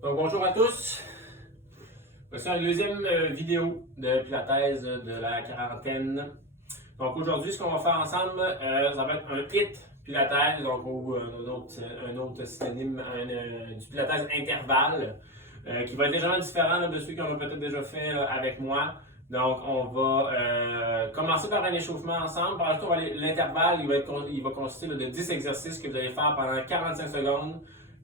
Donc, bonjour à tous. Voici une deuxième vidéo de Pilates de la quarantaine. Donc, aujourd'hui, ce qu'on va faire ensemble, ça va être un HIIT Pilates, donc ou un autre synonyme du Pilates intervalle, qui va être légèrement différent là, de ceux qu'on a peut-être déjà fait avec moi. Donc, on va commencer par un échauffement ensemble. Par la suite, l'intervalle, il va consister là, de 10 exercices que vous allez faire pendant 45 secondes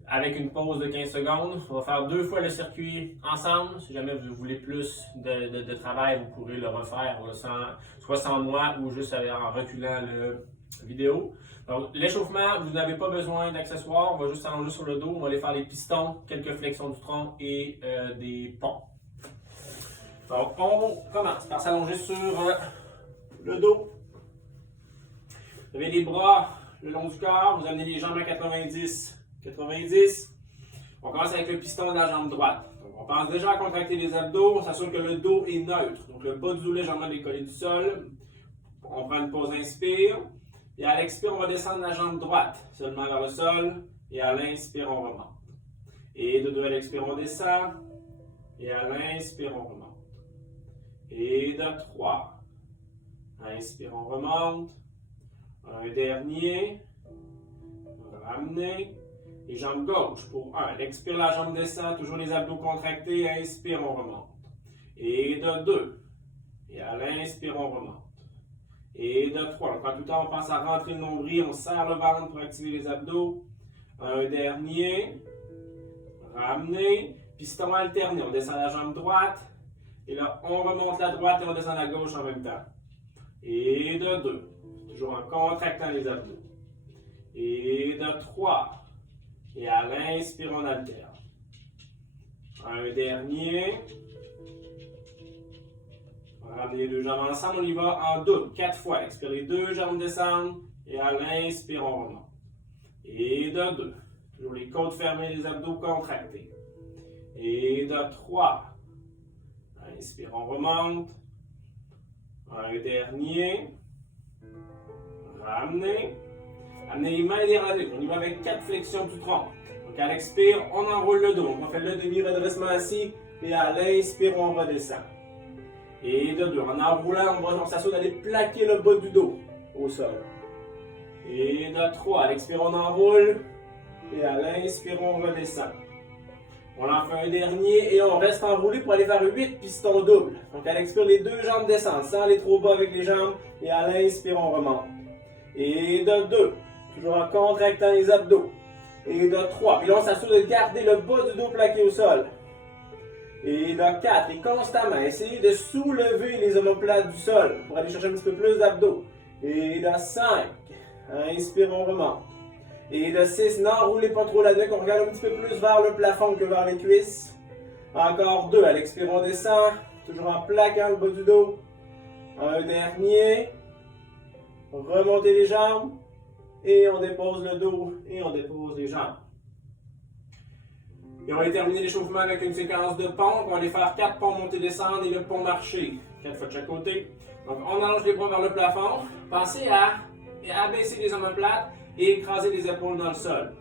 avec une pause de 15 secondes. On va faire 2 fois le circuit ensemble. Si jamais vous voulez plus de travail, vous pourrez le refaire là, soit sans moi ou juste en reculant le vidéo. Donc, l'échauffement, vous n'avez pas besoin d'accessoires. On va juste s'allonger sur le dos. On va aller faire les pistons, quelques flexions du tronc et des ponts. Donc, on commence par s'allonger sur le dos. Vous avez les bras le long du corps. Vous amenez les jambes à 90. 90. On commence avec le piston de la jambe droite. Donc, on pense déjà à contracter les abdos. On s'assure que le dos est neutre. Donc, le bas du dos légèrement décollé du sol. On prend une pause, inspire. Et à l'expire, on va descendre la jambe droite seulement vers le sol. Et à l'inspire, on remonte. Et de deux à l'expire, on descend. Et à l'inspire, on remonte. Et de 3. Inspire, on remonte. Un dernier. Ramenez. Et jambe gauche pour 1. Expire, la jambe descend. Toujours les abdos contractés. Inspire, on remonte. Et de 2. Et à l'inspire, on remonte. Et de 3. Donc, en tout temps, on pense à rentrer le nombril. On serre le ventre pour activer les abdos. Un dernier. Ramenez. Piston alterné. On descend la jambe droite. Et là, on remonte la droite et on descend la gauche en même temps. Et de 2. Toujours en contractant les abdos. Et de 3. Et à l'inspire, on alterne. Un dernier. On va ramener les deux jambes ensemble. On y va en double. 4 fois. Expire, les deux jambes descendent. Et à l'inspire, on remonte. Et de 2. Toujours les côtes fermées, les abdos contractés. Et de 3. Inspire, on remonte. Un dernier. Ramenez. Amenez les mains derrière la nuque. On y va avec 4 flexions du tronc. Donc à l'expire, on enroule le dos. On fait le demi-redressement assis. Et à l'inspire, on redescend. Et de 2. En enroulant, on s'assure d'aller plaquer le bas du dos au sol. Et de 3. À l'expire, on enroule. Et à l'inspire, on redescend. On en fait un dernier et on reste enroulé pour aller faire 8 pistons doubles. Donc à l'expire, les deux jambes descendent sans aller trop bas avec les jambes. Et à l'inspire, on remonte. Et de 2. Toujours en contractant les abdos. Et de 3. Puis là, on s'assure de garder le bas du dos plaqué au sol. Et de 4. Et constamment, essayez de soulever les omoplates du sol pour aller chercher un petit peu plus d'abdos. Et de 5. Inspire, on remonte. Et de 6, n'enroulez pas trop la nuque, on regarde un petit peu plus vers le plafond que vers les cuisses. Encore 2, à l'expire, on descend, toujours en plaquant le bas du dos. Un dernier. Remontez les jambes. Et on dépose le dos et on dépose les jambes. Et on va terminer l'échauffement avec une séquence de ponts. On va aller faire 4 ponts monter-descendre et le pont marché. 4 fois de chaque côté. Donc on allonge les bras vers le plafond. Pensez à abaisser les omoplates et écraser les épaules dans le sol.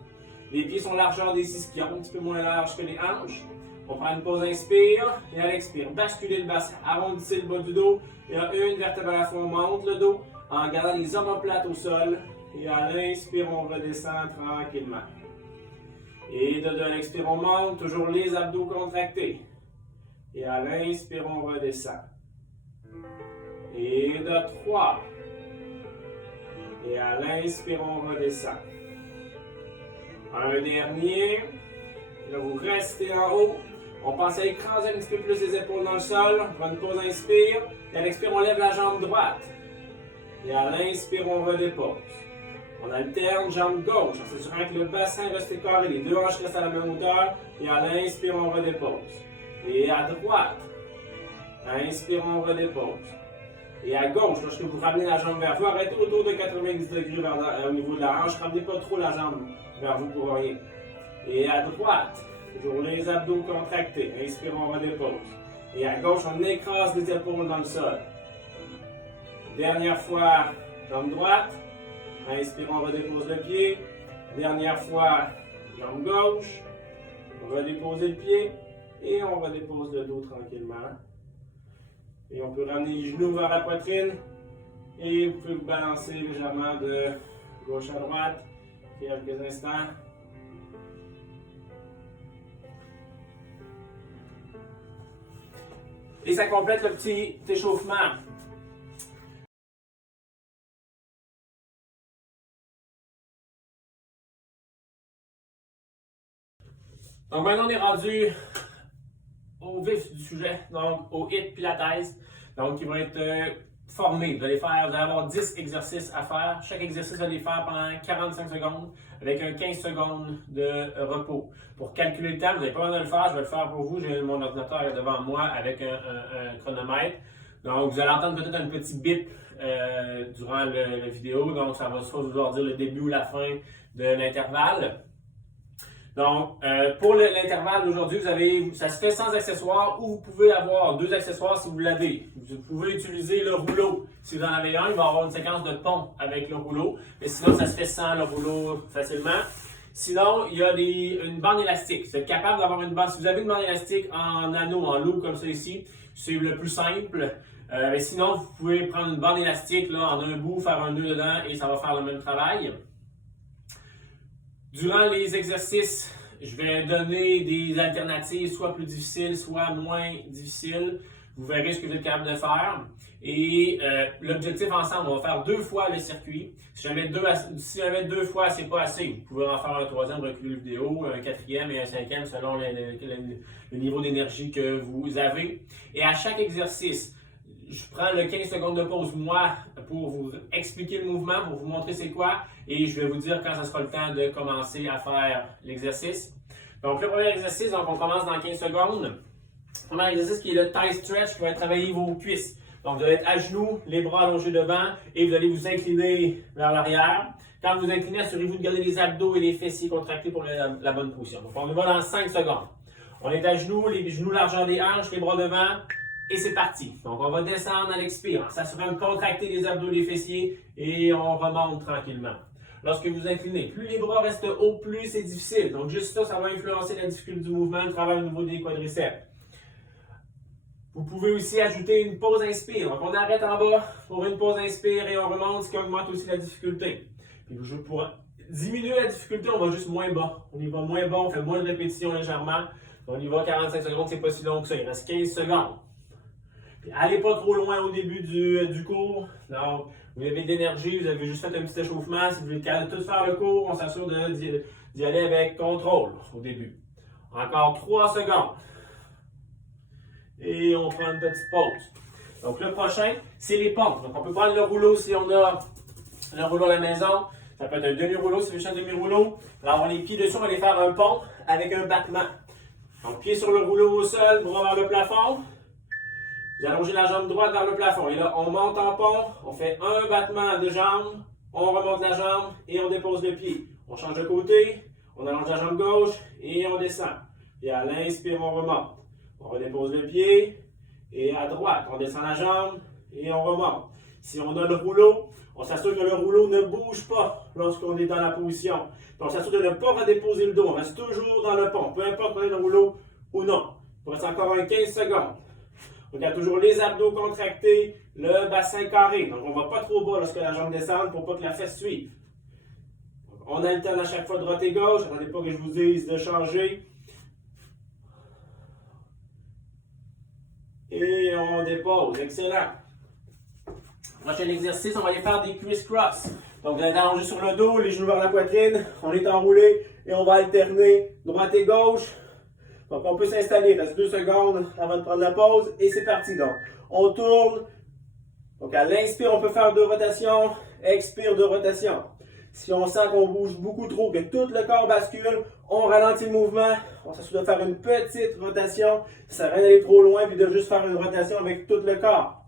Les pieds sont largeur des ischions, un petit peu moins larges que les hanches. On prend une pause, inspire, et à l'expire, basculez le bassin, arrondissez le bas du dos, et à une vertèbre à la fois, on monte le dos, en gardant les omoplates au sol, et à l'inspire, on redescend tranquillement. Et de 2 à l'expire, on monte, toujours les abdos contractés. Et à l'inspire, on redescend. Et de 3. Et à l'inspire, on redescend. Un dernier. Là, vous restez en haut. On pense à écraser un petit peu plus les épaules dans le sol. On prend une pause, inspire. Et à l'expire, on lève la jambe droite. Et à l'inspire, on redépose. On alterne jambe gauche. En s'assurant que le bassin reste carré. Les deux hanches restent à la même hauteur. Et à l'inspire, on redépose. Et à droite. Inspire, on redépose. Et à gauche, lorsque vous ramenez la jambe vers vous, arrêtez autour de 90 degrés au niveau de la hanche. Ramenez pas trop la jambe vers vous pour rien. Et à droite, toujours les abdos contractés. Inspire, on redépose. Et à gauche, on écrase les épaules dans le sol. Dernière fois, jambe droite. Inspire, on redépose le pied. Dernière fois, jambe gauche. redéposer le pied et on redépose le dos tranquillement. Et on peut ramener les genoux vers la poitrine et vous pouvez vous balancer légèrement de gauche à droite quelques instants. Et ça complète le petit échauffement. Donc maintenant on est rendu au vif du sujet, donc au HIIT Pilates, donc qui va être formé. Vous allez avoir 10 exercices à faire. Chaque exercice, vous allez faire pendant 45 secondes avec un 15 secondes de repos. Pour calculer le temps, vous n'avez pas besoin de le faire, je vais le faire pour vous. J'ai mon ordinateur devant moi avec un chronomètre. Donc vous allez entendre peut-être un petit bip durant la vidéo, donc ça va soit vouloir dire le début ou la fin de l'intervalle. Donc, pour l'intervalle d'aujourd'hui, ça se fait sans accessoires ou vous pouvez avoir 2 accessoires si vous l'avez. Vous pouvez utiliser le rouleau. Si vous en avez un, il va y avoir une séquence de pont avec le rouleau. Mais sinon, ça se fait sans le rouleau facilement. Sinon, il y a une bande élastique. Vous êtes capable d'avoir une bande. Si vous avez une bande élastique en anneau, en loop comme ça ici, c'est le plus simple. Mais sinon, vous pouvez prendre une bande élastique là, en un bout, faire un nœud dedans et ça va faire le même travail. Durant les exercices, je vais donner des alternatives, soit plus difficiles, soit moins difficiles. Vous verrez ce que vous êtes capable de faire. Et l'objectif ensemble, on va faire 2 fois le circuit. Si jamais 2 fois, c'est pas assez, vous pouvez en faire un 3e, reculer la vidéo, un 4e et un 5e selon le niveau d'énergie que vous avez. Et à chaque exercice, je prends le 15 secondes de pause, moi, pour vous expliquer le mouvement, pour vous montrer c'est quoi, et je vais vous dire quand ce sera le temps de commencer à faire l'exercice. Donc, le premier exercice, donc on commence dans 15 secondes. Le premier exercice qui est le thigh stretch, qui va travailler vos cuisses. Donc, vous allez être à genoux, les bras allongés devant, et vous allez vous incliner vers l'arrière. Quand vous inclinez, assurez-vous de garder les abdos et les fessiers contractés pour la bonne position. Donc, on y va dans 5 secondes. On est à genoux, les genoux largeur des hanches, les bras devant. Et c'est parti. Donc, on va descendre à l'expire, s'assurant de contracter les abdos et les fessiers et on remonte tranquillement. Lorsque vous inclinez, plus les bras restent hauts, plus c'est difficile. Donc, juste ça, ça va influencer la difficulté du mouvement, le travail au niveau des quadriceps. Vous pouvez aussi ajouter une pause inspire. Donc, on arrête en bas pour une pause inspire et on remonte, ce qui augmente aussi la difficulté. Puis, pour diminuer la difficulté, on va juste moins bas. On y va moins bas, on fait moins de répétitions légèrement. On y va 45 secondes, c'est pas si long que ça. Il reste 15 secondes. Allez pas trop loin au début du cours. Donc, vous avez de l'énergie, vous avez juste fait un petit échauffement. Si vous voulez tout faire le cours, on s'assure d'y aller avec contrôle au début. Encore 3 secondes. Et on prend une petite pause. Donc, le prochain, c'est les pompes. Donc, on peut prendre le rouleau si on a le rouleau à la maison. Ça peut être un demi-rouleau si vous voulez un demi-rouleau. Alors, on a les pieds dessus, on va aller faire un pont avec un battement. Donc, pied sur le rouleau au sol, bras vers le plafond. Vous allongez la jambe droite vers le plafond. Et là, on monte en pont, on fait un battement de jambe, on remonte la jambe et on dépose le pied. On change de côté, on allonge la jambe gauche et on descend. Et à l'inspire, on remonte. On redépose le pied et à droite, on descend la jambe et on remonte. Si on a le rouleau, on s'assure que le rouleau ne bouge pas lorsqu'on est dans la position. Puis on s'assure de ne pas redéposer le dos. On reste toujours dans le pont, peu importe qu'on ait le rouleau ou non. Il reste encore 15 secondes. On garde toujours les abdos contractés, le bassin carré. Donc, on ne va pas trop bas lorsque la jambe descend pour pas que la fesse suive. Donc, on alterne à chaque fois droite et gauche. Attendez pas que je vous dise de changer. Et on dépose. Excellent. Prochain exercice, on va aller faire des criss-cross. Donc, vous allez être allongé sur le dos, les genoux vers la poitrine. On est enroulé et on va alterner droite et gauche. Donc, on peut s'installer. Il reste 2 secondes avant de prendre la pause. Et c'est parti. Donc, on tourne. Donc, à l'inspire, on peut faire 2 rotations. Expire, 2 rotations. Si on sent qu'on bouge beaucoup trop, que tout le corps bascule, on ralentit le mouvement. On s'assure de faire une petite rotation. Ça sert à rien d'aller trop loin puis de juste faire une rotation avec tout le corps.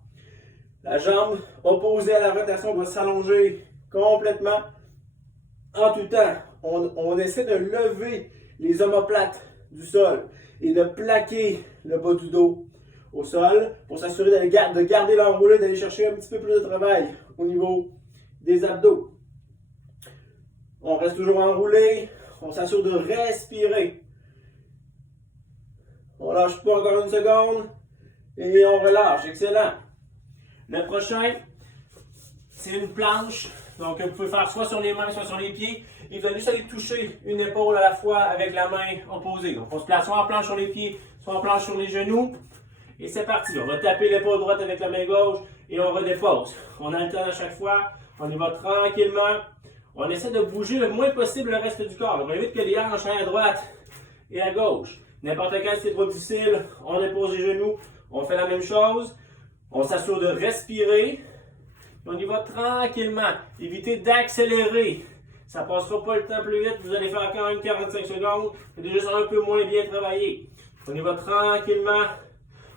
La jambe opposée à la rotation doit s'allonger complètement. En tout temps, on essaie de lever les omoplates du sol et de plaquer le bas du dos au sol pour s'assurer de garder l'enroulé, d'aller chercher un petit peu plus de travail au niveau des abdos. On reste toujours enroulé, on s'assure de respirer. On lâche pas encore une seconde. Et on relâche. Excellent. Le prochain, c'est une planche. Donc, vous pouvez faire soit sur les mains, soit sur les pieds. Et vous allez juste aller toucher une épaule à la fois avec la main opposée. Donc, on se place soit en planche sur les pieds, soit en planche sur les genoux. Et c'est parti. On va taper l'épaule droite avec la main gauche et on redépose. On alterne à chaque fois. On y va tranquillement. On essaie de bouger le moins possible le reste du corps. On va éviter que les hanches aillent à droite et à gauche. N'importe quand, si c'est trop difficile, on dépose les genoux. On fait la même chose. On s'assure de respirer. On y va tranquillement. Évitez d'accélérer. Ça ne passera pas le temps plus vite. Vous allez faire quand même 45 secondes. C'est juste un peu moins bien travaillé. On y va tranquillement.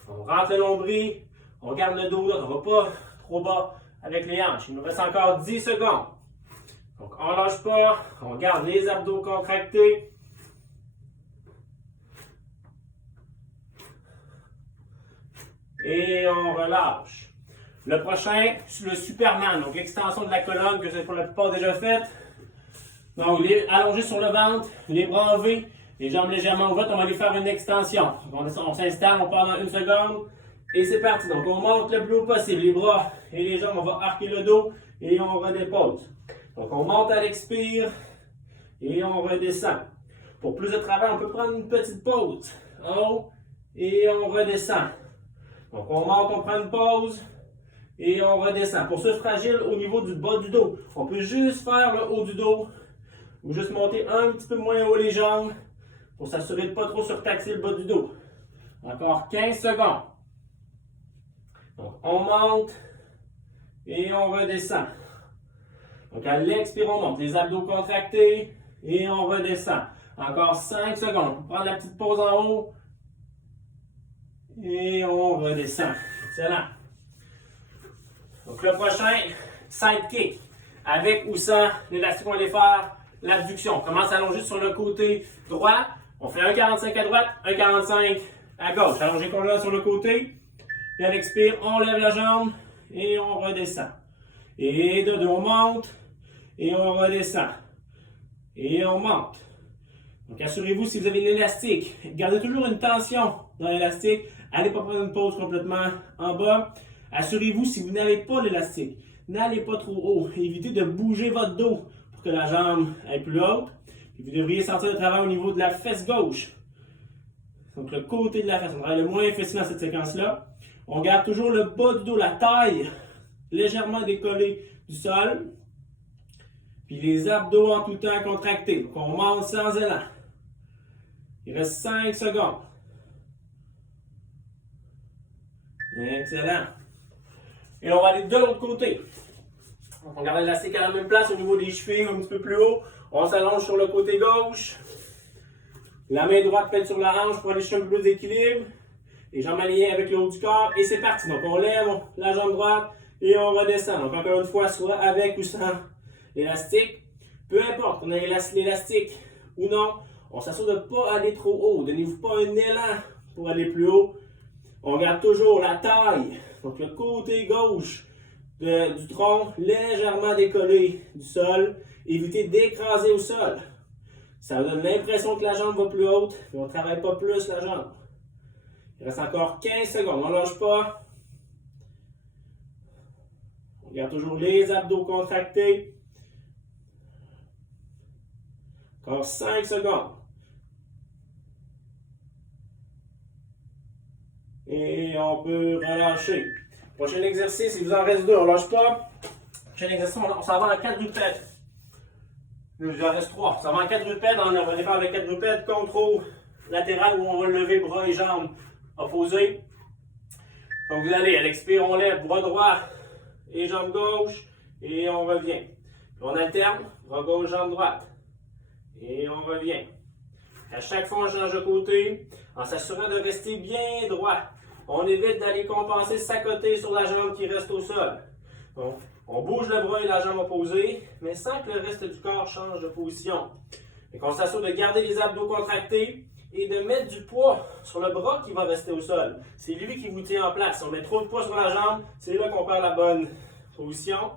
On rentre le nombril. On garde le dos là. On ne va pas trop bas avec les hanches. Il nous reste encore 10 secondes. Donc, on ne lâche pas. On garde les abdos contractés. Et on relâche. Le prochain, c'est le Superman, donc l'extension de la colonne que c'est pour la plupart déjà faite. Donc, allongé sur le ventre, les bras en V, les jambes légèrement ouvertes, on va aller faire une extension. Donc, on s'installe, on part dans une seconde et c'est parti. Donc, on monte le plus haut possible, les bras et les jambes, on va arquer le dos et on redépose. Donc, on monte à l'expire et on redescend. Pour plus de travail, on peut prendre une petite pause. En haut et on redescend. Donc, on monte, on prend une pause. Et on redescend. Pour ceux fragiles au niveau du bas du dos, on peut juste faire le haut du dos ou juste monter un petit peu moins haut les jambes pour s'assurer de ne pas trop surtaxer le bas du dos. Encore 15 secondes. Donc, on monte et on redescend. Donc, à l'expire, on monte. Les abdos contractés et on redescend. Encore 5 secondes. On prend la petite pause en haut et on redescend. Excellent. Donc le prochain, sidekick. Avec ou sans l'élastique, on va aller faire l'abduction. On commence à allonger sur le côté droit. On fait 1,45 à droite, 1,45 à gauche. Allongé comme là sur le côté. Et à l'expire, on lève la jambe et on redescend. Et de dos, on monte et on redescend. Et on monte. Donc assurez-vous si vous avez l'élastique. Gardez toujours une tension dans l'élastique. Allez pas prendre une pause complètement en bas. Assurez-vous si vous n'avez pas l'élastique. N'allez pas trop haut. Évitez de bouger votre dos pour que la jambe aille plus haute. Puis vous devriez sentir le travail au niveau de la fesse gauche. Donc le côté de la fesse. On travaille le moins fessier dans cette séquence-là. On garde toujours le bas du dos, la taille légèrement décollée du sol. Puis les abdos en tout temps contractés. Donc on monte sans élan. Il reste 5 secondes. Excellent. Et on va aller de l'autre côté. Donc on garde l'élastique à la même place au niveau des chevilles, un petit peu plus haut. On s'allonge sur le côté gauche. La main droite pète sur la hanche pour aller chercher un peu plus d'équilibre. Les jambes alignées avec le haut du corps. Et c'est parti. Donc on lève la jambe droite et on redescend. Donc encore une fois, soit avec ou sans l'élastique. Peu importe qu'on ait l'élastique ou non, on s'assure de ne pas aller trop haut. Donnez-vous pas un élan pour aller plus haut. On garde toujours la taille. Donc le côté gauche du tronc légèrement décollé du sol. Évitez d'écraser au sol. Ça donne l'impression que la jambe va plus haute, mais on ne travaille pas plus la jambe. Il reste encore 15 secondes. On ne lâche pas. On garde toujours les abdos contractés. Encore 5 secondes. Et on peut relâcher. Prochain exercice, il vous en reste deux, on ne lâche pas. Prochain exercice, on s'en va en quadrupède. Il vous en reste trois. On s'en va en quadrupède, on va aller faire le quadrupède contrôle latéral où on va lever bras et jambes opposés. Donc vous allez, à l'expire, on lève bras droit et jambe gauche et on revient. Puis on alterne, bras gauche, jambe droite. Et on revient. À chaque fois, on change de côté en s'assurant de rester bien droit. On évite d'aller compenser sa côté sur la jambe qui reste au sol. Donc, on bouge le bras et la jambe opposée, mais sans que le reste du corps change de position. Et qu'on s'assure de garder les abdos contractés et de mettre du poids sur le bras qui va rester au sol. C'est lui qui vous tient en place. Si on met trop de poids sur la jambe, c'est là qu'on perd la bonne position.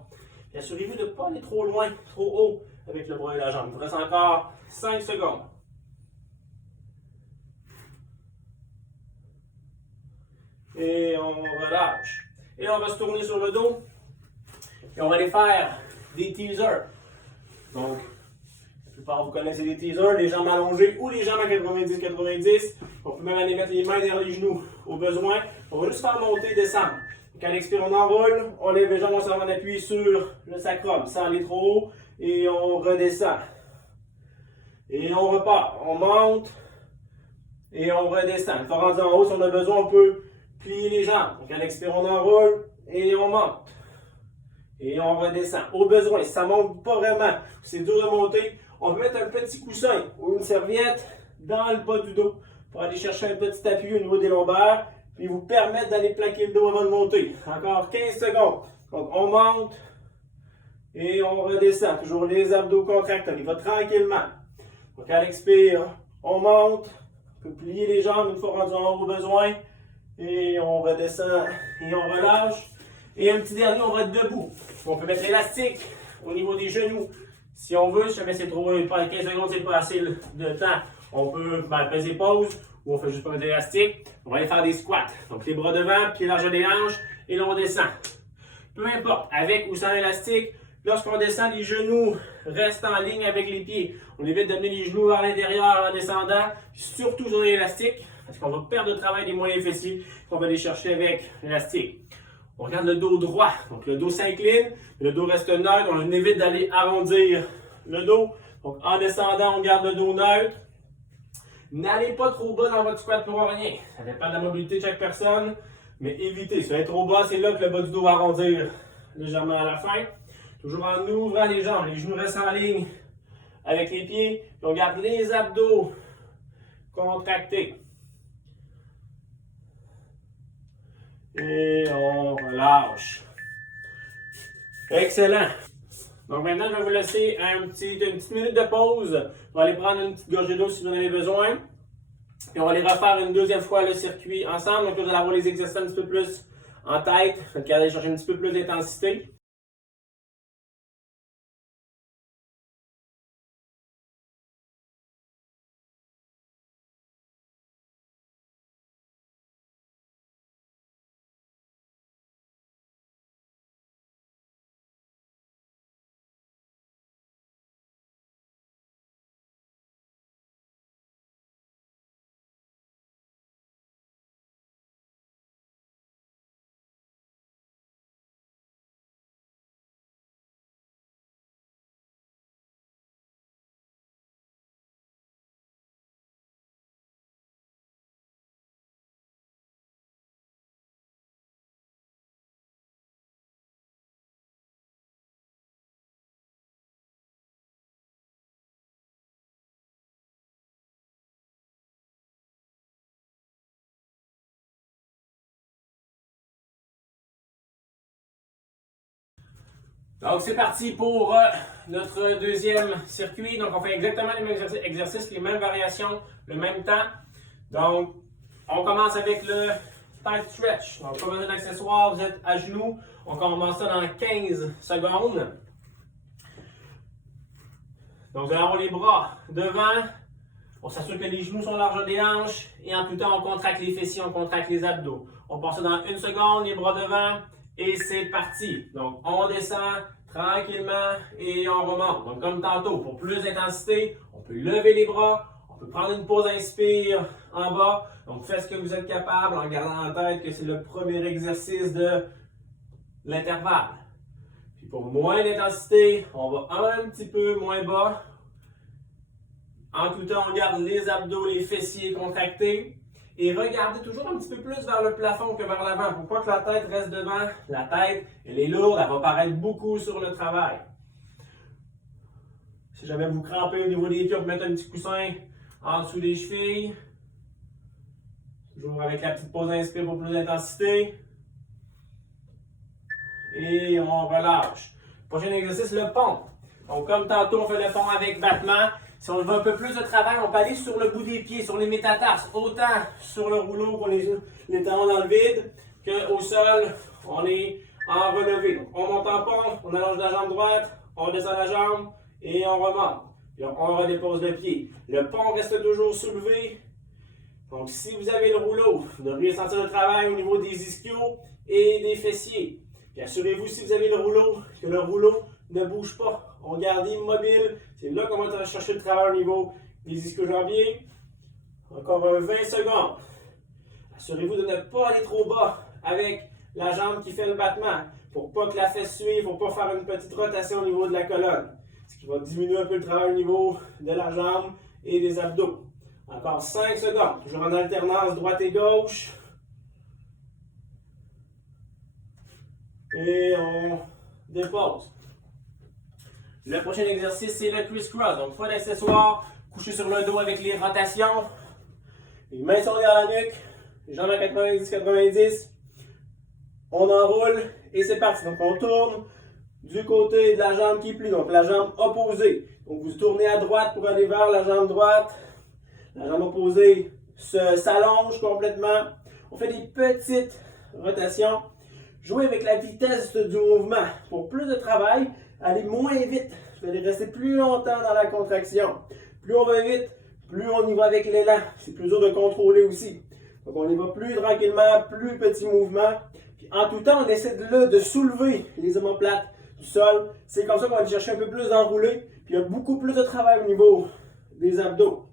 Et assurez-vous de ne pas aller trop loin, trop haut avec le bras et la jambe. Il vous reste encore 5 secondes. Et on relâche. Et on va se tourner sur le dos. Et on va aller faire des teasers. Donc, la plupart vous connaissez les teasers, les jambes allongées ou les jambes à 90-90. On peut même aller mettre les mains derrière les genoux au besoin. On va juste faire monter, descendre. Donc, à l'expire, on enroule, on lève les jambes, on s'en va en appui sur le sacrum sans aller trop haut. Et on redescend. Et on repart. On monte. Et on redescend. Une fois rendu en haut, si on a besoin, on peut plier les jambes. Donc, à l'expire, on enroule et on monte. Et on redescend. Au besoin, si ça ne monte pas vraiment, c'est dur de monter, on peut mettre un petit coussin ou une serviette dans le bas du dos pour aller chercher un petit appui au niveau des lombaires puis vous permettre d'aller plaquer le dos avant de monter. Encore 15 secondes. Donc, on monte et on redescend. Toujours les abdos contractés. On y va tranquillement. Donc, à l'expire, on monte. On peut plier les jambes une fois rendu en haut au besoin. Et on redescend et on relâche. Et un petit dernier, on va être debout. On peut mettre l'élastique au niveau des genoux. Si on veut, si jamais c'est trop, 15 secondes, c'est pas assez de temps, on peut peser pause ou on fait juste pas mettre l'élastique. On va aller faire des squats. Donc les bras devant, pieds larges des hanches et là on descend. Peu importe, avec ou sans élastique, lorsqu'on descend, les genoux restent en ligne avec les pieds. On évite d'amener les genoux vers l'intérieur en descendant, surtout sur l'élastique, parce qu'on va perdre le travail des moyens fessiers qu'on va aller chercher avec l'élastique. On regarde le dos droit, donc le dos s'incline, le dos reste neutre, on évite d'aller arrondir le dos. Donc en descendant, on garde le dos neutre. N'allez pas trop bas dans votre squat pour rien. Ça dépend de la mobilité de chaque personne, mais évitez. Si vous allez trop bas, c'est là que le bas du dos va arrondir légèrement à la fin. Toujours en ouvrant les jambes, les genoux restent en ligne avec les pieds. Puis on garde les abdos contractés. Et on relâche. Excellent. Donc maintenant, je vais vous laisser une petite minute de pause. On va aller prendre une petite gorgée d'eau si vous en avez besoin. Et on va aller refaire une deuxième fois le circuit ensemble. Donc là, vous allez avoir les exercices un petit peu plus en tête. Donc, allez chercher un petit peu plus d'intensité. Donc c'est parti pour notre deuxième circuit. Donc on fait exactement les mêmes exercices, les mêmes variations, le même temps. Donc on commence avec le tight stretch. Donc pas besoin d'accessoires, vous êtes à genoux. On commence ça dans 15 secondes. Donc vous allez avoir les bras devant. On s'assure que les genoux sont larges des hanches. Et en tout temps, on contracte les fessiers, on contracte les abdos. On passe ça dans 1 seconde, les bras devant. Et c'est parti. Donc, on descend tranquillement et on remonte. Donc, comme tantôt, pour plus d'intensité, on peut lever les bras. On peut prendre une pause inspire en bas. Donc, faites ce que vous êtes capable en gardant en tête que c'est le premier exercice de l'intervalle. Puis pour moins d'intensité, on va un petit peu moins bas. En tout temps, on garde les abdos, les fessiers contractés. Et regardez toujours un petit peu plus vers le plafond que vers l'avant. Pour pas que la tête reste devant. La tête, elle est lourde, elle va paraître beaucoup sur le travail. Si jamais vous crampez au niveau des pieds, on peut mettre un petit coussin en dessous des chevilles. Toujours avec la petite pause inspire pour plus d'intensité. Et on relâche. Prochain exercice, le pont. Donc comme tantôt, on fait le pont avec battement. Si on veut un peu plus de travail, on peut aller sur le bout des pieds, sur les métatarses, autant sur le rouleau pour les talons dans le vide, qu'au sol, on est en relevé. Donc, on monte en pont, on allonge la jambe droite, on descend la jambe et on remonte. Puis on redépose le pied. Le pont reste toujours soulevé. Donc, si vous avez le rouleau, vous devriez sentir le travail au niveau des ischios et des fessiers. Puis assurez-vous, si vous avez le rouleau, que le rouleau ne bouge pas. On garde immobile. C'est là qu'on va chercher le travail au niveau des ischio-jambiers. Encore 20 secondes. Assurez-vous de ne pas aller trop bas avec la jambe qui fait le battement. Pour pas que la fesse suive, il ne faut pas faire une petite rotation au niveau de la colonne. Ce qui va diminuer un peu le travail au niveau de la jambe et des abdos. Encore 5 secondes. Toujours en alternance droite et gauche. Et on dépose. Le prochain exercice, c'est le criss-cross. Donc, pas d'accessoires. Couché sur le dos avec les rotations. Les mains sont derrière la nuque. Les jambes à 90-90. On enroule et c'est parti. Donc, on tourne du côté de la jambe qui plie. Donc, la jambe opposée. Donc, vous tournez à droite pour aller vers la jambe droite. La jambe opposée s'allonge complètement. On fait des petites rotations. Jouez avec la vitesse du mouvement. Pour plus de travail, allez moins vite. Vous allez rester plus longtemps dans la contraction. Plus on va vite, plus on y va avec l'élan. C'est plus dur de contrôler aussi. Donc on y va plus tranquillement, plus petit mouvement. Puis en tout temps, on essaie de soulever les omoplates du sol. C'est comme ça qu'on va aller chercher un peu plus d'enroulé. Puis il y a beaucoup plus de travail au niveau des abdos.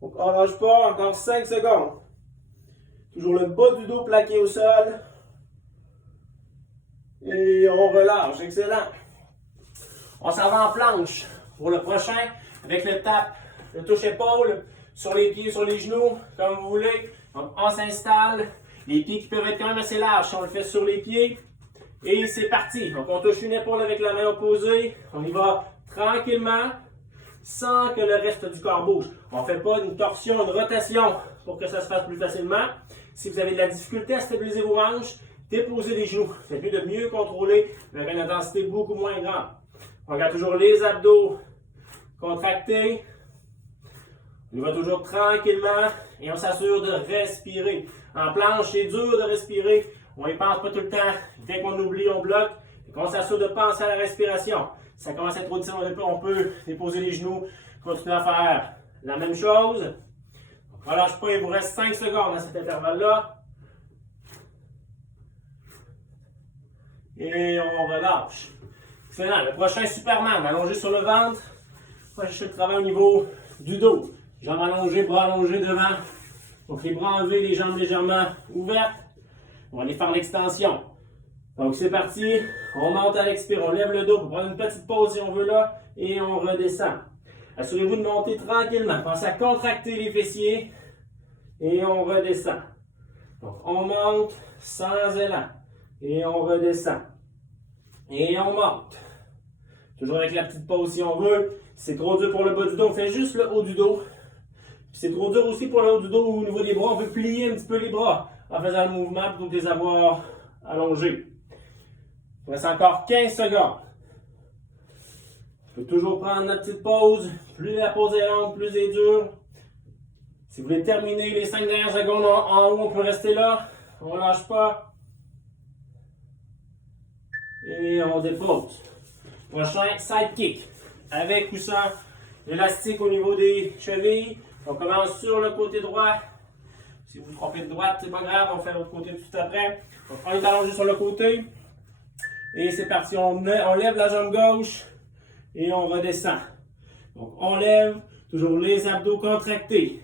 Donc on ne lâche pas, encore 5 secondes. Toujours le bas du dos plaqué au sol. Et on relâche, excellent. On s'en va en planche pour le prochain avec le tap, le touche-épaule sur les pieds, sur les genoux, comme vous voulez. Donc on s'installe, les pieds qui peuvent être quand même assez larges si on le fait sur les pieds. Et c'est parti. Donc on touche une épaule avec la main opposée. On y va tranquillement sans que le reste du corps bouge. On ne fait pas une torsion, une rotation pour que ça se fasse plus facilement. Si vous avez de la difficulté à stabiliser vos hanches, déposez les genoux. C'est mieux de mieux contrôler avec une intensité beaucoup moins grande. On regarde toujours les abdos contractés. On va toujours tranquillement et on s'assure de respirer. En planche, c'est dur de respirer. On n'y pense pas tout le temps. Dès qu'on oublie, on bloque. On s'assure de penser à la respiration. Si ça commence à être trop difficile, on peut déposer les genoux, continuer à faire la même chose. On ne relâche pas, il vous reste 5 secondes à cet intervalle-là. Et on relâche. Excellent. Le prochain, Superman, allongé sur le ventre. On va chercher le travail au niveau du dos. Jambes allongées, bras allongés devant. Donc les bras enlevés, les jambes légèrement ouvertes. On va aller faire l'extension. Donc c'est parti. On monte à l'expire, on lève le dos pour prendre une petite pause si on veut là. Et on redescend. Assurez-vous de monter tranquillement. Pensez à contracter les fessiers. Et on redescend. Donc on monte sans élan. Et on redescend. Et on monte. Toujours avec la petite pause si on veut. Si c'est trop dur pour le bas du dos, on fait juste le haut du dos. Puis c'est trop dur aussi pour le haut du dos au niveau des bras. On peut plier un petit peu les bras en faisant le mouvement plutôt que de les avoir allongés. Il reste encore 15 secondes. On peut toujours prendre notre petite pause. Plus la pause est longue, plus elle est dure. Si vous voulez terminer les 5 dernières secondes en haut, on peut rester là. On ne lâche pas. Et on dépose. Prochain, side kick. Avec ou sans élastique au niveau des chevilles. On commence sur le côté droit. Si vous vous trompez de droite, c'est pas grave, on fait l'autre côté tout de suite après. Donc on est allongé sur le côté. Et c'est parti, on lève la jambe gauche et on redescend. Donc on lève, toujours les abdos contractés.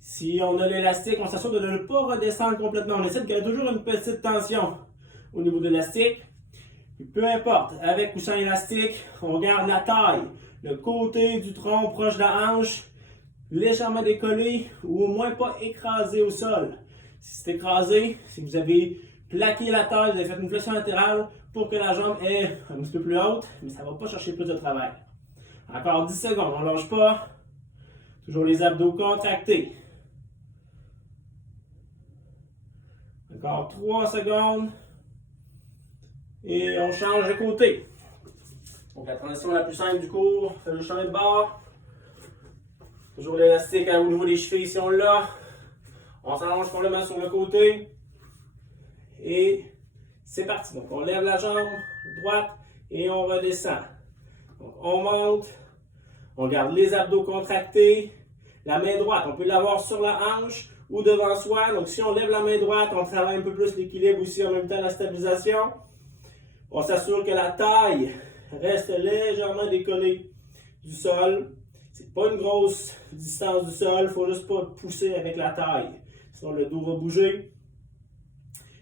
Si on a l'élastique, on s'assure de ne pas redescendre complètement. On essaie de garder toujours une petite tension au niveau de l'élastique. Peu importe, avec ou sans élastique, on garde la taille, le côté du tronc proche de la hanche, légèrement décollé ou au moins pas écrasé au sol. Si c'est écrasé, c'est que vous avez plaqué la taille, vous avez fait une flexion latérale pour que la jambe est un petit peu plus haute, mais ça ne va pas chercher plus de travail. Encore 10 secondes, on ne lâche pas. Toujours les abdos contractés. Encore 3 secondes. Et on change de côté. Donc la transition la plus simple du cours, c'est juste changer de bord. Toujours l'élastique au niveau des chevilles si on l'a. On s'allonge complètement sur le côté. Et c'est parti. Donc on lève la jambe droite et on redescend. Donc on monte. On garde les abdos contractés. La main droite, on peut l'avoir sur la hanche ou devant soi. Donc si on lève la main droite, on travaille un peu plus l'équilibre aussi, en même temps la stabilisation. On s'assure que la taille reste légèrement décollée du sol. C'est pas une grosse distance du sol, il ne faut juste pas pousser avec la taille. Sinon le dos va bouger.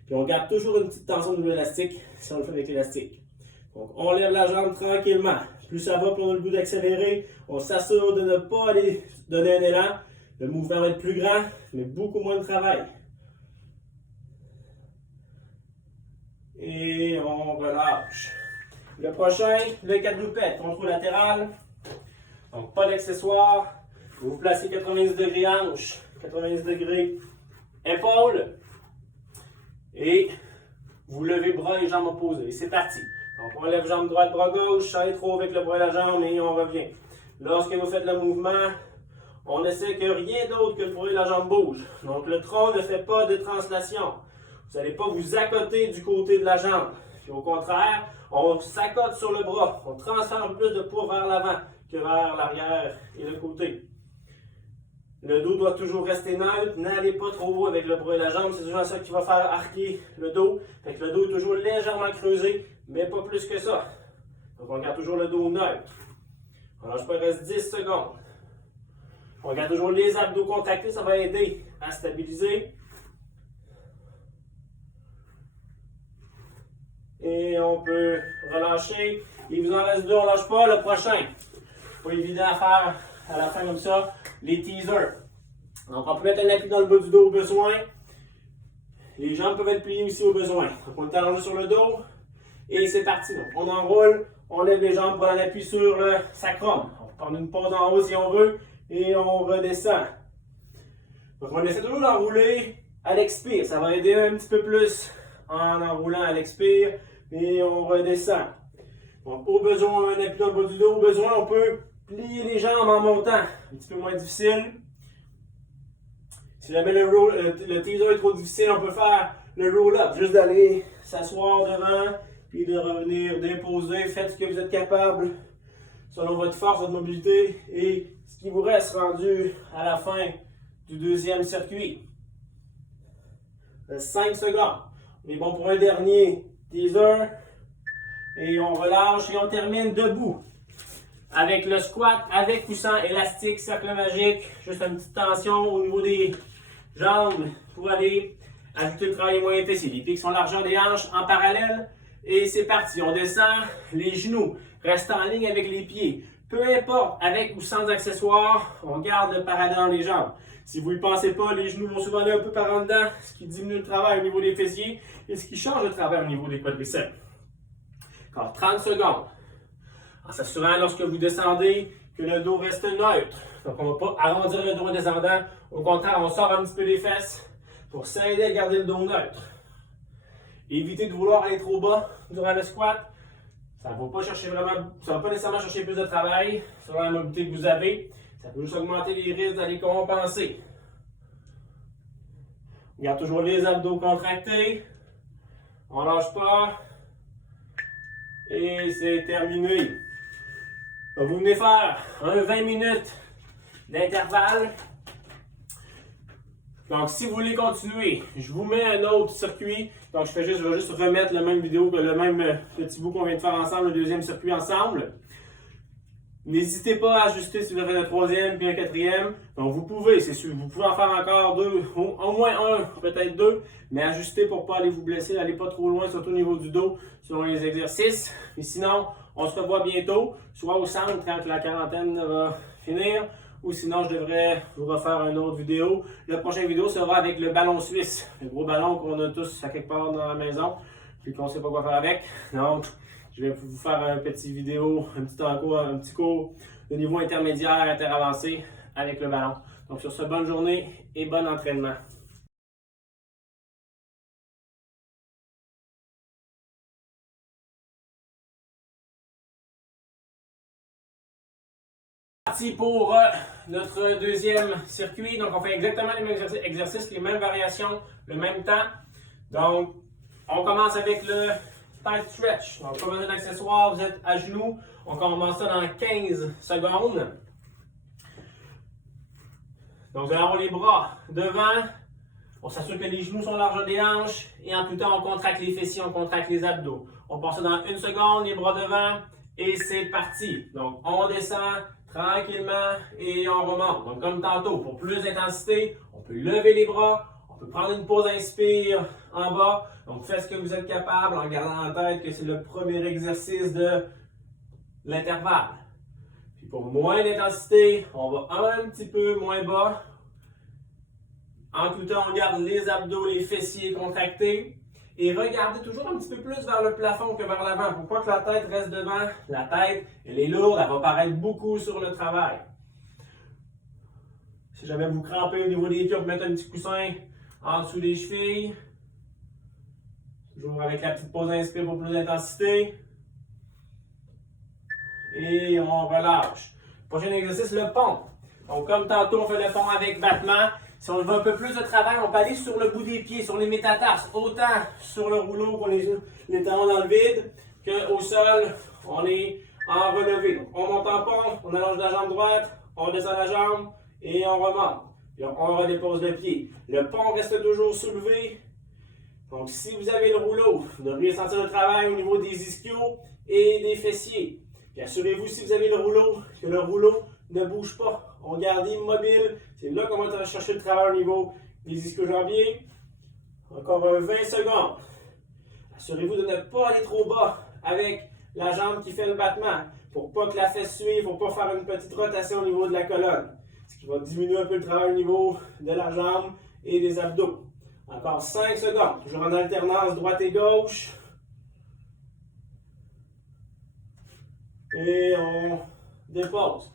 Puis on garde toujours une petite tension de l'élastique si on le fait avec l'élastique. Donc on lève la jambe tranquillement. Plus ça va, plus on a le goût d'accélérer. On s'assure de ne pas aller donner un élan. Le mouvement va être plus grand, mais beaucoup moins de travail. Et on relâche. Le prochain, le quadrupède, contrôle latéral. Donc pas d'accessoires. Vous placez 90 degrés hanche, 90 degrés épaules. Et vous levez bras et jambes opposées. Et c'est parti. Donc on lève jambe droite, bras gauche, ça est trop avec le bras et la jambe et on revient. Lorsque vous faites le mouvement, on essaie que rien d'autre que le bras et la jambe bouge. Donc le tronc ne fait pas de translation. Vous n'allez pas vous accoter du côté de la jambe. Puis au contraire, on s'accote sur le bras. On transfère plus de poids vers l'avant que vers l'arrière et le côté. Le dos doit toujours rester neutre. N'allez pas trop haut avec le bras et la jambe. C'est toujours ça qui va faire arquer le dos. Fait que le dos est toujours légèrement creusé, mais pas plus que ça. Donc on garde toujours le dos neutre. Alors je peux rester 10 secondes. On garde toujours les abdos contractés. Ça va aider à stabiliser. Et on peut relâcher. Il vous en reste deux, on ne lâche pas. Le prochain, pas évident à faire à la fin comme ça, les teasers. Donc on peut mettre un appui dans le bas du dos au besoin. Les jambes peuvent être pliées aussi au besoin. Donc on est allongé sur le dos. Et c'est parti. Donc on enroule, on lève les jambes pour un appui sur le sacrum. On peut prendre une pause en haut si on veut. Et on redescend. Donc on essaie toujours d'enrouler à l'expire. Ça va aider un petit peu plus en enroulant à l'expire. Et on redescend. Donc, au besoin, un appui dans le bas du dos. Au besoin, on peut plier les jambes en montant. Un petit peu moins difficile. Si jamais le teaser est trop difficile, on peut faire le roll-up. Juste d'aller s'asseoir devant, puis de revenir déposer. Faites ce que vous êtes capable selon votre force, votre mobilité. Et ce qui vous reste rendu à la fin du deuxième circuit. 5 secondes. On est bon pour un dernier teaser. Et on relâche et on termine debout. Avec le squat, avec coussin élastique, cercle magique. Juste une petite tension au niveau des jambes pour aller ajouter le travail moyen fessier. Les pieds qui sont largeur des hanches en parallèle. Et c'est parti. On descend les genoux. Reste en ligne avec les pieds. Peu importe, avec ou sans accessoires, on garde le parallèle dans les jambes. Si vous n'y pensez pas, les genoux vont souvent aller un peu par en dedans, ce qui diminue le travail au niveau des fessiers et ce qui change le travail au niveau des quadriceps. Encore 30 secondes. En s'assurant lorsque vous descendez que le dos reste neutre. Donc on ne va pas arrondir le dos en descendant. Au contraire, on sort un petit peu les fesses pour s'aider à garder le dos neutre. Évitez de vouloir aller trop bas durant le squat. Ça ne va pas nécessairement chercher plus de travail selon la mobilité que vous avez. Ça peut juste augmenter les risques d'aller compenser. On garde toujours les abdos contractés. On ne lâche pas. Et c'est terminé. Vous venez faire un 20 minutes d'intervalle. Donc, si vous voulez continuer, je vous mets un autre circuit. Donc, je vais juste remettre la même vidéo que le même petit bout qu'on vient de faire ensemble, le deuxième circuit ensemble. N'hésitez pas à ajuster si vous avez un troisième puis un quatrième. Donc, vous pouvez, c'est sûr, vous pouvez en faire encore deux, au moins un, peut-être deux, mais ajustez pour ne pas aller vous blesser, n'allez pas trop loin, surtout au niveau du dos, selon les exercices. Et sinon, on se revoit bientôt, soit au centre quand la quarantaine va finir, ou sinon je devrais vous refaire une autre vidéo. La prochaine vidéo sera avec le ballon suisse, le gros ballon qu'on a tous à quelque part dans la maison, puis qu'on ne sait pas quoi faire avec. Donc, je vais vous faire une petite vidéo, un petit cours de niveau intermédiaire, interavancé avec le ballon. Donc sur ce, bonne journée et bon entraînement. Parti pour notre deuxième circuit. Donc on fait exactement les mêmes exercices, les mêmes variations, le même temps. Donc on commence avec le tight stretch. Donc pas besoin d'accessoires, vous êtes à genoux. On commence ça dans 15 secondes. Donc, vous allez avoir les bras devant. On s'assure que les genoux sont larges des hanches. Et en tout temps, on contracte les fessiers, on contracte les abdos. On passe ça dans 1 seconde, les bras devant. Et c'est parti. Donc, on descend tranquillement et on remonte. Donc, comme tantôt, pour plus d'intensité, on peut lever les bras. On peut prendre une pause inspire en bas. Donc, faites ce que vous êtes capable en gardant en tête que c'est le premier exercice de l'intervalle. Puis pour moins d'intensité, on va un petit peu moins bas. En tout temps, on garde les abdos, les fessiers contractés. Et regardez toujours un petit peu plus vers le plafond que vers l'avant. Pour pas que la tête reste devant. La tête, elle est lourde, elle va paraître beaucoup sur le travail. Si jamais vous crampez au niveau des pieds, on peut mettre un petit coussin en dessous des chevilles. Toujours avec la petite pause inspire pour plus d'intensité. Et on relâche. Prochain exercice, le pont. Donc, comme tantôt, on fait le pont avec battement. Si on veut un peu plus de travail, on peut aller sur le bout des pieds, sur les métatarses, autant sur le rouleau qu'on les talons dans le vide, qu'au sol, on est en relevé. Donc, on monte en pont, on allonge la jambe droite, on descend la jambe et on remonte. Puis on redépose le pied. Le pont reste toujours soulevé. Donc, si vous avez le rouleau, vous devriez sentir le travail au niveau des ischios et des fessiers. Puis assurez-vous, si vous avez le rouleau, que le rouleau ne bouge pas. On garde immobile. C'est là qu'on va chercher le travail au niveau des ischio-jambiers. Encore 20 secondes. Assurez-vous de ne pas aller trop bas avec la jambe qui fait le battement. Pour pas que la fesse suive, pour pas faire une petite rotation au niveau de la colonne. Ce qui va diminuer un peu le travail au niveau de la jambe et des abdos. Encore 5 secondes. Toujours en alternance droite et gauche. Et on dépose.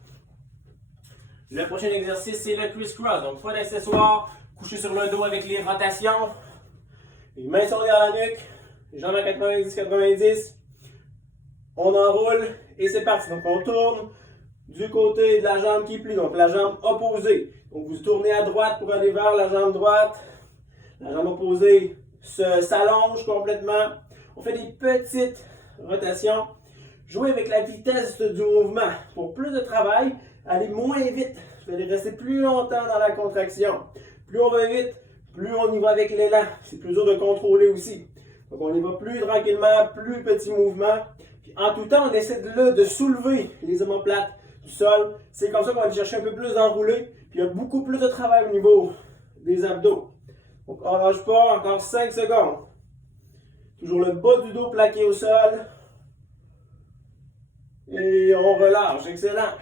Le prochain exercice, c'est le criss-cross. Donc, pas d'accessoires, couché sur le dos avec les rotations. Les mains sont derrière la nuque, les jambes à 90-90. On enroule et c'est parti. Donc, on tourne du côté de la jambe qui plie, donc la jambe opposée. Donc, vous tournez à droite pour aller vers la jambe droite. La jambe opposée s'allonge complètement. On fait des petites rotations. Jouez avec la vitesse du mouvement. Pour plus de travail, allez moins vite. Vous allez rester plus longtemps dans la contraction. Plus on va vite, plus on y va avec l'élan. C'est plus dur de contrôler aussi. Donc on y va plus tranquillement, plus petit mouvement. Puis en tout temps, on essaie de soulever les omoplates du sol. C'est comme ça qu'on va aller chercher un peu plus d'enroulé. Puis il y a beaucoup plus de travail au niveau des abdos. Donc on ne lâche pas, encore 5 secondes. Toujours le bas du dos plaqué au sol. Et on relâche, excellent.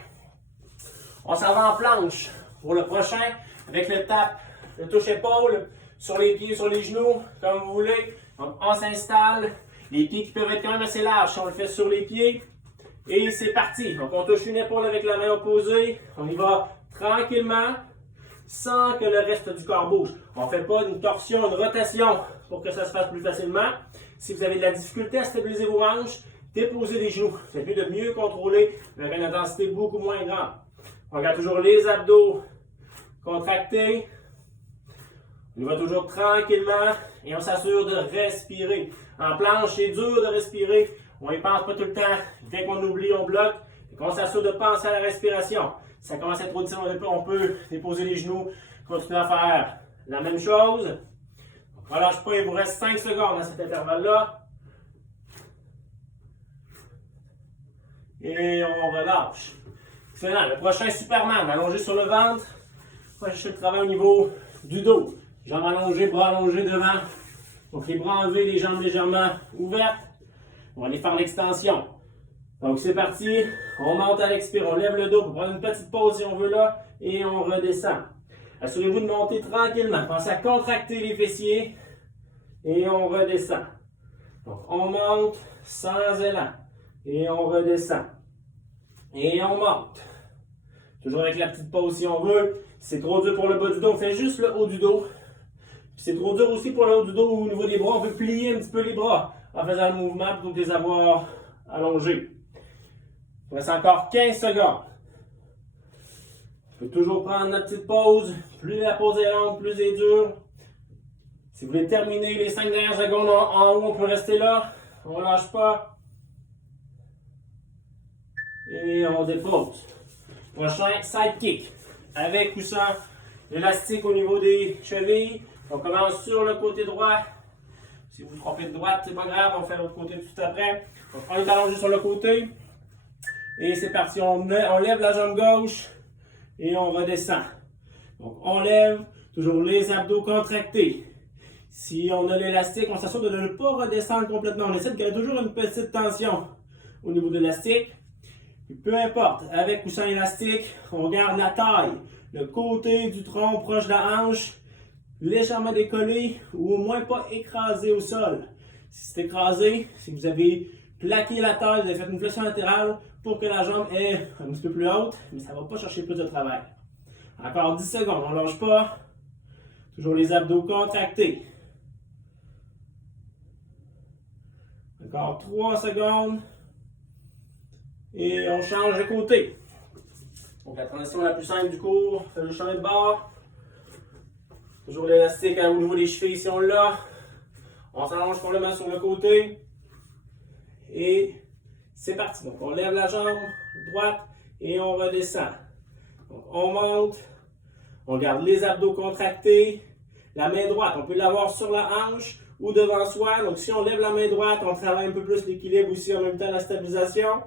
On s'en va en planche pour le prochain avec le tap, le touche-épaule sur les pieds, sur les genoux, comme vous voulez. Donc on s'installe, les pieds qui peuvent être quand même assez larges, si on le fait sur les pieds. Et c'est parti. Donc on touche une épaule avec la main opposée. On y va tranquillement, sans que le reste du corps bouge. On ne fait pas une torsion, une rotation pour que ça se fasse plus facilement. Si vous avez de la difficulté à stabiliser vos hanches, déposez les genoux. C'est mieux de mieux contrôler avec une intensité beaucoup moins grande. On regarde toujours les abdos contractés. On y va toujours tranquillement et on s'assure de respirer. En planche, c'est dur de respirer. On n'y pense pas tout le temps. Dès qu'on oublie, on bloque. Et on s'assure de penser à la respiration. Si ça commence à être trop difficile, on peut déposer les genoux, continuer à faire la même chose. On ne relâche pas, il vous reste 5 secondes dans cet intervalle-là. Et on relâche. Excellent. Le prochain, Superman. Allongé sur le ventre. On va chercher le travail au niveau du dos. Jambes allongées, bras allongés devant. Donc les bras enlevés, les jambes légèrement ouvertes. On va aller faire l'extension. Donc c'est parti. On monte à l'expire. On lève le dos pour prendre une petite pause si on veut là. Et on redescend. Assurez-vous de monter tranquillement. Pensez à contracter les fessiers. Et on redescend. Donc on monte sans élan. Et on redescend. Et on monte. Toujours avec la petite pause si on veut. Si c'est trop dur pour le bas du dos, on fait juste le haut du dos. Puis c'est trop dur aussi pour le haut du dos au niveau des bras. On peut plier un petit peu les bras en faisant le mouvement plutôt que de les avoir allongés. Il reste encore 15 secondes. On peut toujours prendre la petite pause. Plus la pause est longue, plus elle est dure. Si vous voulez terminer les 5 dernières secondes en haut, on peut rester là. On ne lâche pas. Et on dépose. Prochain, side kick. Avec ou sans l'élastique au niveau des chevilles. On commence sur le côté droit. Si vous vous trompez de droite, c'est pas grave, on fait l'autre côté tout après. On prend les talons juste sur le côté. Et c'est parti, on lève la jambe gauche et on redescend. Donc on lève, toujours les abdos contractés. Si on a l'élastique, on s'assure de ne pas redescendre complètement. On essaie de garder toujours une petite tension au niveau de l'élastique. Peu importe, avec ou sans élastique, on garde la taille, le côté du tronc proche de la hanche, légèrement décollé ou au moins pas écrasé au sol. Si c'est écrasé, c'est que vous avez plaqué la taille, vous avez fait une flexion latérale pour que la jambe est un petit peu plus haute, mais ça ne va pas chercher plus de travail. Encore 10 secondes, on ne lâche pas. Toujours les abdos contractés. Encore 3 secondes. Et on change de côté. Donc la transition la plus simple du cours, fait juste changer de bord. Toujours l'élastique au niveau des chevilles si on l'a. On s'allonge complètement sur le côté. Et c'est parti. Donc on lève la jambe droite et on redescend. Donc on monte. On garde les abdos contractés. La main droite, on peut l'avoir sur la hanche ou devant soi. Donc si on lève la main droite, on travaille un peu plus l'équilibre aussi en même temps la stabilisation.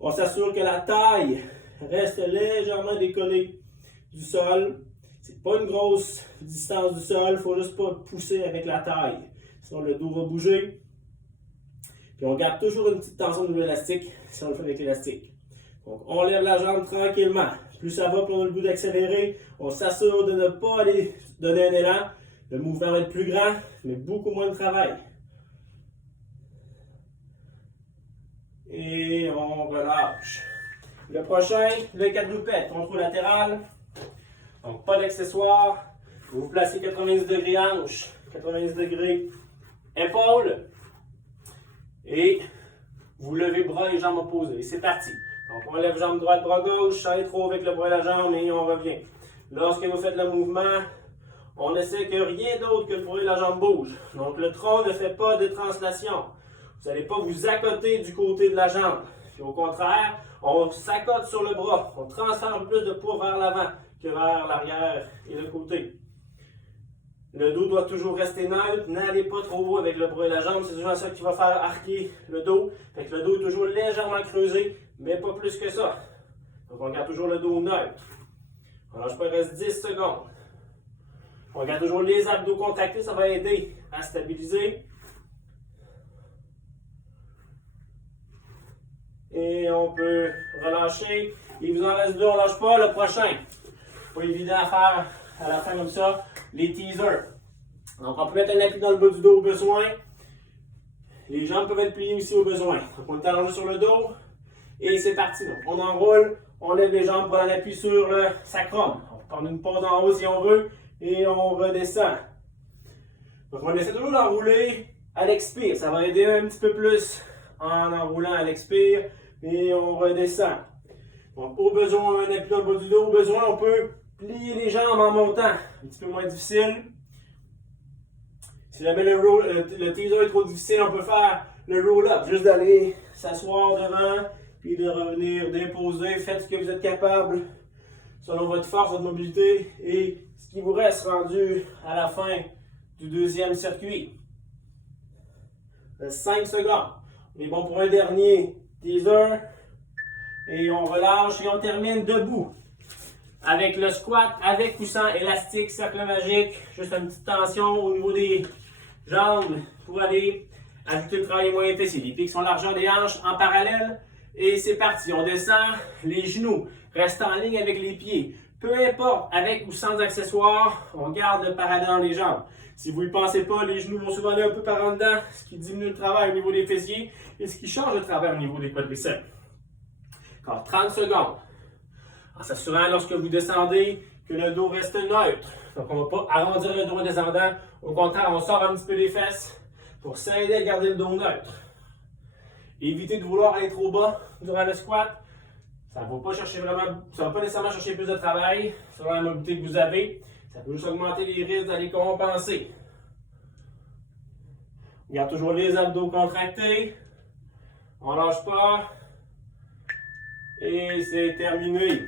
On s'assure que la taille reste légèrement décollée du sol. C'est pas une grosse distance du sol, il ne faut juste pas pousser avec la taille. Sinon le dos va bouger. Puis on garde toujours une petite tension de l'élastique si on le fait avec l'élastique. Donc on lève la jambe tranquillement. Plus ça va, plus on a le goût d'accélérer. On s'assure de ne pas aller donner un élan. Le mouvement va être plus grand, mais beaucoup moins de travail. Et on relâche. Le prochain, le quadrupède, contrôle latéral. Donc pas d'accessoires. Vous vous placez 90 degrés hanche, 90 degrés épaule. Et vous levez bras et jambes opposées. Et c'est parti. Donc on lève jambe droite, bras gauche, sans aller trop avec le bras et la jambe et on revient. Lorsque vous faites le mouvement, on essaie que rien d'autre que le bras et la jambe bouge. Donc le tronc ne fait pas de translation. Vous n'allez pas vous accoter du côté de la jambe. Puis au contraire, on s'accote sur le bras. On transfère un peu plus de poids vers l'avant que vers l'arrière et le côté. Le dos doit toujours rester neutre. N'allez pas trop haut avec le bras et la jambe. C'est souvent ça qui va faire arquer le dos. Fait que le dos est toujours légèrement creusé, mais pas plus que ça. Donc on garde toujours le dos neutre. On lâche pas, il reste 10 secondes. On garde toujours les abdos contractés, ça va aider à stabiliser. Et on peut relâcher. Il vous en reste 2, on ne lâche pas. Le prochain, pas évident à faire à la fin comme ça, les teasers. Donc on peut mettre un appui dans le bas du dos au besoin. Les jambes peuvent être pliées aussi au besoin. Donc on est allongé sur le dos. Et c'est parti. Donc on enroule, on lève les jambes pour un appui sur le sacrum. On peut prendre une pause en haut si on veut. Et on redescend. Donc on essaie toujours d'enrouler à l'expire. Ça va aider un petit peu plus en enroulant à l'expire. Et on redescend. Donc au besoin, un appui dans le bas du dos. Au besoin, on peut plier les jambes en montant. Un petit peu moins difficile. Si jamais le teaser est trop difficile, on peut faire le roll-up. Juste d'aller s'asseoir devant. Puis de revenir déposer. Faites ce que vous êtes capable selon votre force, votre mobilité. Et ce qui vous reste rendu à la fin du deuxième circuit. 5 secondes. On est bon pour un dernier teaser. Et on relâche et on termine debout. Avec le squat, avec ou sans élastique, cercle magique. Juste une petite tension au niveau des jambes pour aller ajouter le travail moins intensif. Les pieds qui sont largeur des hanches en parallèle. Et c'est parti. On descend les genoux. Reste en ligne avec les pieds. Peu importe, avec ou sans accessoires, on garde le parallèle dans les jambes. Si vous n'y pensez pas, les genoux vont souvent aller un peu par en dedans, ce qui diminue le travail au niveau des fessiers et ce qui change le travail au niveau des quadriceps. Encore 30 secondes. En s'assurant lorsque vous descendez que le dos reste neutre. Donc on ne va pas arrondir le dos en descendant. Au contraire, on sort un petit peu les fesses pour s'aider à garder le dos neutre. Évitez de vouloir être trop bas durant le squat. Ça ne va pas nécessairement chercher plus de travail selon la mobilité que vous avez. Ça peut juste augmenter les risques d'aller compenser. On garde toujours les abdos contractés. On ne lâche pas. Et c'est terminé.